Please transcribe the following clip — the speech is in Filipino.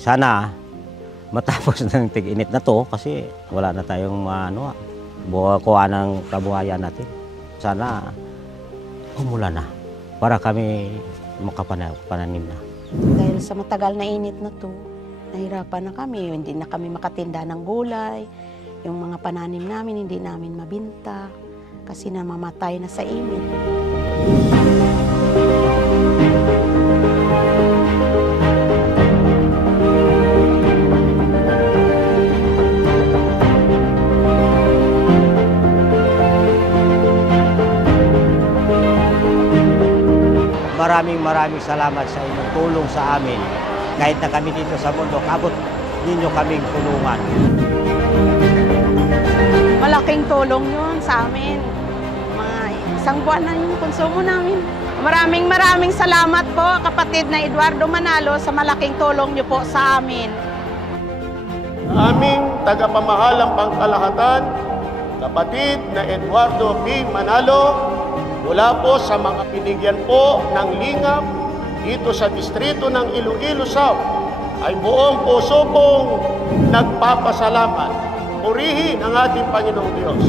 Sana matapos ng tig-init na to kasi wala na tayong kuha ng kabuhayan natin. Sana umulan na para kami makapananim na. Dahil sa matagal na init na to, nahirapan na kami. Hindi na kami makatinda ng gulay. Yung mga pananim namin, hindi namin mabinta kasi namamatay na sa init. Maraming salamat sa inyong tulong sa amin. Kahit na kami dito sa bundok, abot ninyo kaming tulungan. Malaking tulong yun sa amin. Mga isang buwan na yung konsumo namin. Maraming salamat po, kapatid na Eduardo Manalo, sa malaking tulong niyo po sa amin. Aming tagapamahalang pangkalahatan, kapatid na Eduardo P. Manalo, mula po sa mga binigyan po ng lingap dito sa distrito ng Iloilo South, ay buong puso pong nagpapasalamat. Purihin ang ating Panginoong Diyos.